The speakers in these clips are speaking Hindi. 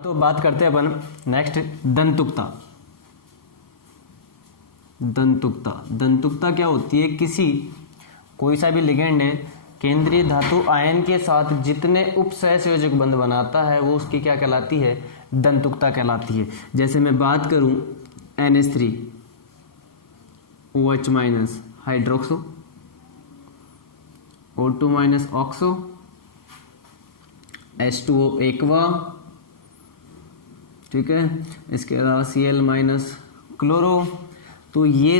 तो बात करते हैं अपन नेक्स्ट दंतुकता। दंतुकता क्या होती है? कोई सा भी लिगेंड है केंद्रीय धातु आयन के साथ जितने उपसहसंयोजक बंध बनाता है वो उसकी क्या कहलाती है? दंतुकता कहलाती है। जैसे मैं बात करूं NH3 OH minus hydroxo, O2 minus oxo, H2O aqua, ठीक है, इसके अलावा Cl माइनस क्लोरो। तो ये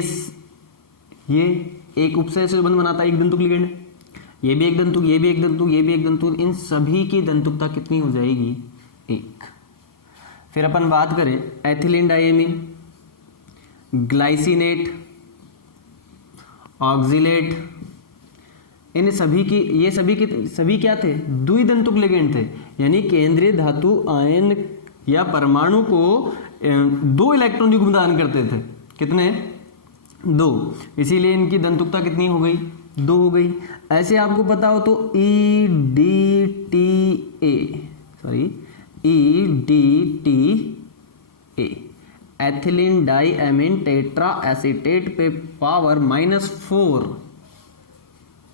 एक उपसहसंयोजक बंध बनाता है, एक दंतुक लिगेंड। ये भी एक दंतुक, ये भी एक दंतुक, ये भी एक दंतुक। इन सभी की दंतुकता कितनी हो जाएगी? एक। फिर अपन बात करें एथिलीन डाइएमीन, ग्लाइसिनेट, ऑक्जिलेट, इन सभी की ये सभी क्या थे? द्विदंतुक लिगेंड थे। यानी केंद्रीय धातु आयन या परमाणु को 2 इलेक्ट्रॉन युग्म दान करते थे। कितने? 2। इसीलिए इनकी दंतुकता कितनी हो गई? 2 हो गई। ऐसे आपको पता हो तो EDTA ethylene diamine tetra acetate पे पावर -4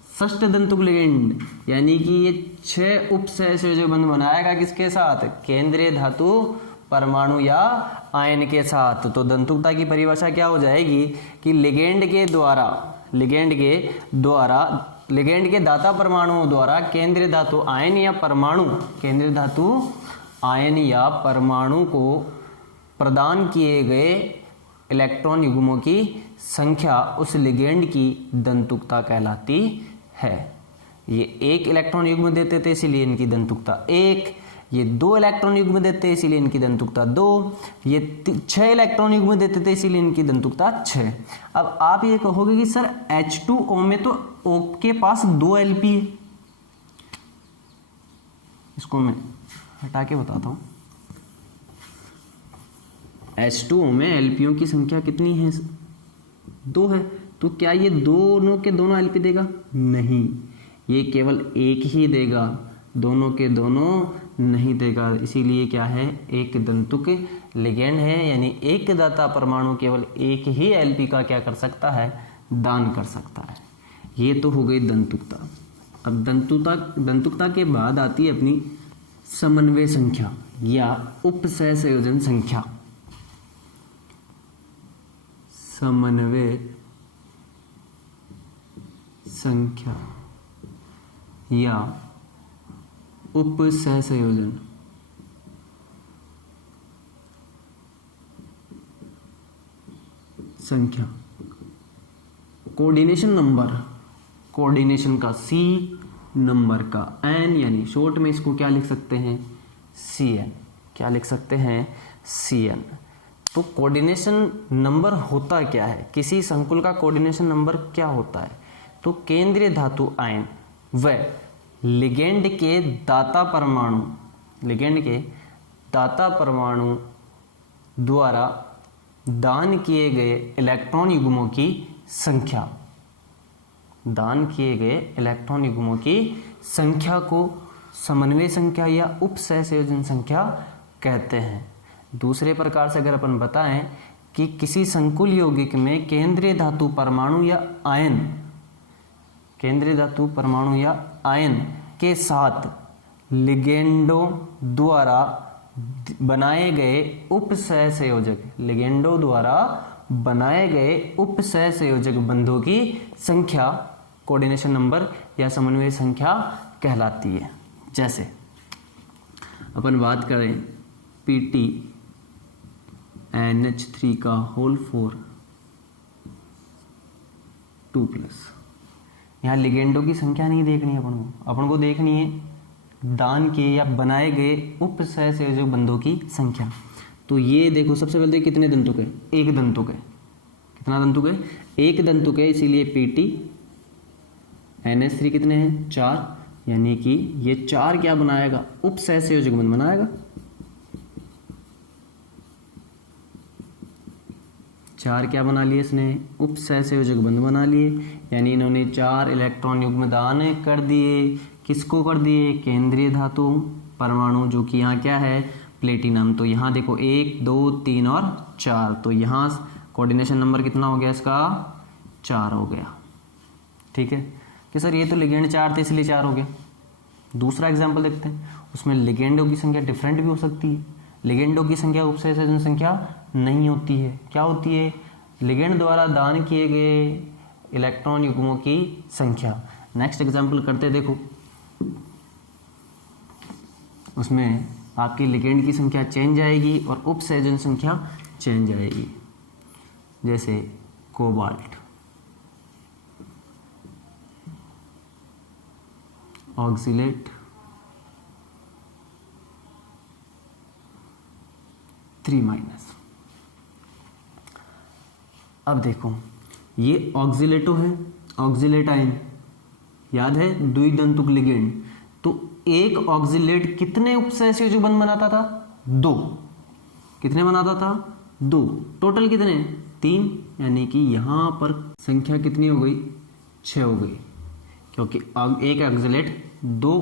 षष्ठ दंतुक लिगेंड। यानी कि ये 6 उपसहसंयोजक बंध बनाएगा किसके साथ? केंद्रीय धातु परमाणु या आयन के साथ। तो दंतुकता की परिभाषा क्या हो जाएगी कि लिगेंड के दाता परमाणुओं द्वारा केंद्रीय धातु आयन या परमाणु को प्रदान किए गए इलेक्ट्रॉन युग्मों की संख्या उस लिगेंड की दंतुकता कहलाती है। ये 1 इलेक्ट्रॉन युग्म देते थे इसीलिए इनकी दंतुकता 1, ये 2 इलेक्ट्रॉन युग्म देते हैं इसीलिए इनकी दंतुकता 2, ये 6 इलेक्ट्रॉन युग्म देते थे इसीलिए इनकी दंतुकता 6। अब आप ये कहोगे कि सर H2O में तो O के पास 2 Lp है। इसको मैं हटा के बताता हूं। H2O में एलपीओ की संख्या कितनी है? 2 है। तो क्या ये दोनों के दोनों एलपी देगा? नहीं, ये केवल एक ही देगा, दोनों के दोनों नहीं देगा। इसीलिए क्या है? एक दंतुक लिगेंड है। यानी एक दाता परमाणु केवल एक ही एलपी का क्या कर सकता है? दान कर सकता है। ये तो हो गई दंतुकता। अब दंतुकता के बाद आती है अपनी समन्वय संख्या या उपसहसंयोजन संख्या। समन्वय संख्या या उपसहसंयोजन संख्या। कोऑर्डिनेशन नंबर, कोऑर्डिनेशन का C, नंबर का N, यानी शॉर्ट में इसको क्या लिख सकते हैं? CN। क्या लिख सकते हैं? CN। तो कोऑर्डिनेशन नंबर होता क्या है? किसी संकुल का कोऑर्डिनेशन नंबर क्या होता है? तो केंद्रीय धातु आयन व लिगेंड के दाता परमाणु द्वारा दान किए गए इलेक्ट्रॉन युग्मों की संख्या, को समन्वय संख्या या उपसहसंयोजन संख्या कहते हैं। दूसरे प्रकार से अगर अपन बताएं कि किसी संकुल यौगिक में केंद्रीय धातु परमाणु या आयन के साथ लिगेंडों द्वारा बनाए गए उपसहसंयोजक बंधों की संख्या कोऑर्डिनेशन नंबर या समन्वय संख्या कहलाती है। जैसे अपन बात करें PT NH3 का होल 4 2+। यहाँ लिगेंडों की संख्या नहीं देखनी है अपन को देखनी है दान किए या बनाए गए उपसहसंयोजक बंधों की संख्या। तो ये देखो सबसे पहले कितने दंतुक है? एक दंतुक है। कितना दंतुक है? एक दंतुक है। इसीलिए PT NH3 कितने हैं? 4। यानी कि ये 4 क्या बनाएगा? उपसहसंयोजक बंध बनाएगा। 4 क्या बना लिए इसने? उपसहसंयोजक बंध बना लिए। यानी इन्होंने 4 इलेक्ट्रॉन युग्म दान कर दिए। किसको कर दिए? केंद्रीय धातु परमाणु, जो कि यहाँ क्या है? प्लेटिनम। तो यहाँ देखो 1 2 3 और 4, तो यहाँ कोऑर्डिनेशन नंबर कितना हो गया इसका? 4 हो गया। ठीक है कि सर ये तो लिगेंड 4 थे इसलिए 4 हो गया। दूसरा एग्जाम्पल देखते हैं, उसमें लिगेंडों की संख्या डिफरेंट भी हो सकती है। लिगेंडों की संख्या उपसंयोजन संख्या नहीं होती है। क्या होती है? लिगेंड द्वारा दान किए गए इलेक्ट्रॉन युग्मों की संख्या। नेक्स्ट एग्जाम्पल करते देखो, उसमें आपकी लिगेंड की संख्या चेंज आएगी और उपसंयोजन संख्या चेंज आएगी। जैसे कोबाल्ट, ऑक्सिलेट, 3-। अब देखो ये ऑक्सिलेटो है, ऑक्सिलेट आयन, याद है द्विदंतुक लिगेंड। तो एक ऑक्सिलेट कितने उपसहसयोजी बंध बनाता था? 2। कितने बनाता था? 2। टोटल कितने? 3। यानी कि यहां पर संख्या कितनी हो गई? 6 हो गई, क्योंकि अब एक ऑक्सिलेट 2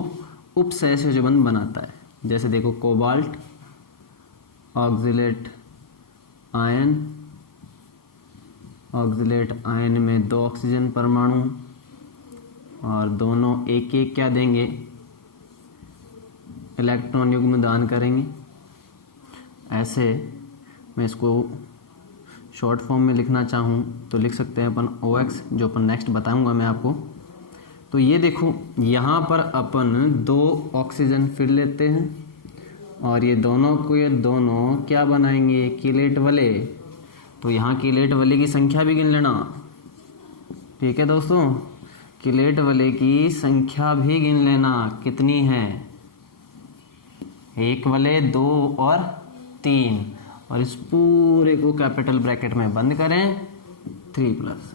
उपसहसयोजी बंध बनाता है। जैसे देखो cobalt, oxalate ion, oxalate ion में 2 ऑक्सीजन परमाणु और दोनों एक एक क्या देंगे? इलेक्ट्रॉन युग्म दान करेंगे। ऐसे मैं इसको शॉर्ट फॉर्म में लिखना चाहूँ तो लिख सकते हैं अपन OX, जो अपन नेक्स्ट बताऊंगा मैं आपको। तो ये देखो यहाँ पर अपन 2 ऑक्सीजन फिर लेते हैं और ये दोनों को ये दोनों क्या बनाएंगे? कीलेट वाले। तो यहाँ कीलेट वाले की संख्या भी गिन लेना। ठीक है दोस्तों, कीलेट वाले की संख्या भी गिन लेना कितनी है? 1 वाले, 2 और 3, और इस पूरे को कैपिटल ब्रैकेट में बंद करें 3+।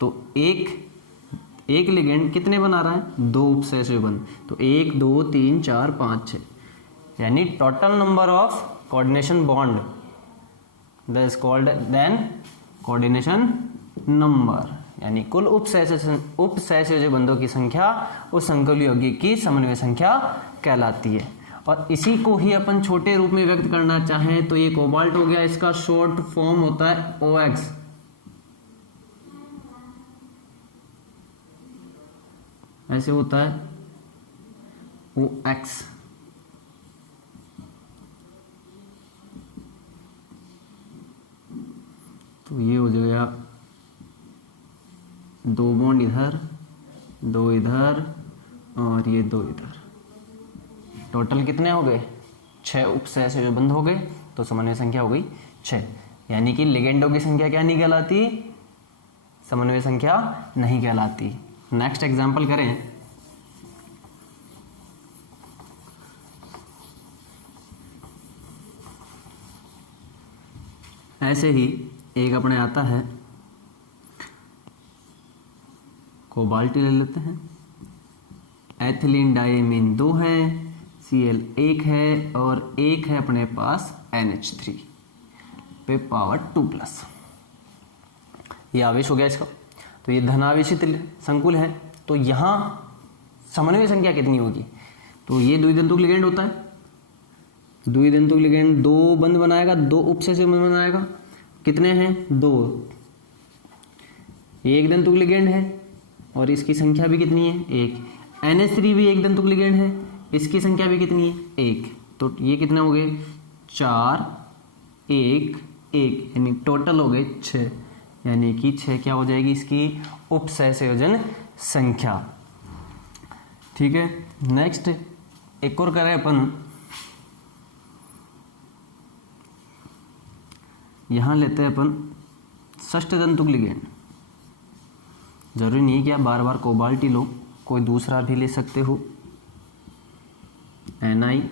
तो एक लिगेंड कितने बना रहा है? 2 उपसहसयोजी बंध। तो 1 2 3 4 5 6, यानी total number of coordination bond that is called then coordination number, यानी कुल उपसहसयोजी बंधों की संख्या उस संकुल यौगिक की समन्वय संख्या कहलाती है। और इसी को ही अपन छोटे रूप में व्यक्त करना चाहें तो ये कोबाल्ट हो गया, इसका शॉर्ट फॉर्म होता है OX। ऐसे होता है OX। तो ये हो जाएगा 2 बॉन्ड इधर, 2 इधर और ये 2 इधर। टोटल कितने हो गए? 6 उपसहसयोजी बंध हो गए, तो समन्वय संख्या हो गई 6। यानी कि लिगेंडों की संख्या क्या नहीं कहलाती? समन्वय संख्या नहीं कहलाती। नेक्स्ट एग्जांपल करें। ऐसे ही एक अपने आता है कोबाल्ट ले लेते हैं, एथिलीन डाइमीन 2 है, Cl 1 है और एक है अपने पास NH3 पे पावर 2+। ये आवेश हो गया इसका। तो ये धनावेशित संकुल है, तो यहाँ समन्वय संख्या कितनी होगी? तो ये द्विदंतुक लिगेंड होता है, द्विदंतुक लिगेंड 2 बंध बनाएगा, 2 उपसहसयोजी बंध बनाएगा। कितने हैं? 2। ये एक दंतुक लिगेंड है और इसकी संख्या भी कितनी है? 1। NH3 भी एक दंतुक लिगेंड है, इसकी संख्या भी कितनी है? 1। तो ये कितने हो गए? 4 1 1, यानी टोटल हो गए 6। यानी कि 6 क्या हो जाएगी इसकी उपसहसयोजन संख्या। ठीक है, नेक्स्ट एक और करें अपन। यहां लेते हैं अपन षष्ठदंतुक लिगेंड। जरूरी नहीं है कि आप बार बार कोबाल्ट ही लो, कोई दूसरा भी ले सकते हो। NiEDTA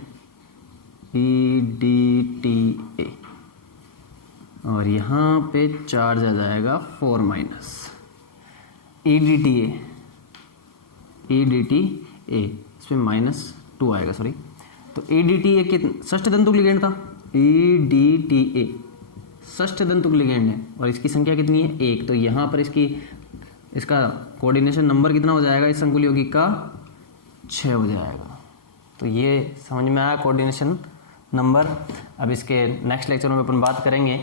और यहाँ पे चार्ज आ जाएगा 4-। EDTA इसमें -2 आएगा, सॉरी। तो EDTA कितना षष्ठदंतुक लिगेंड था? EDTA षष्ठदंतुक लिगेंड है और इसकी संख्या कितनी है? 1। तो यहाँ पर इसका कोऑर्डिनेशन नंबर कितना हो जाएगा इस संकुल यौगिक का? 6 हो जाएगा। तो ये समझ में आया कोऑर्डिनेशन नंबर। अब इसके नेक्स्ट लेक्चर में अपन बात करेंगे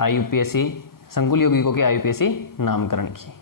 IUPAC संकुल यौगिकों के IUPAC नामकरण की।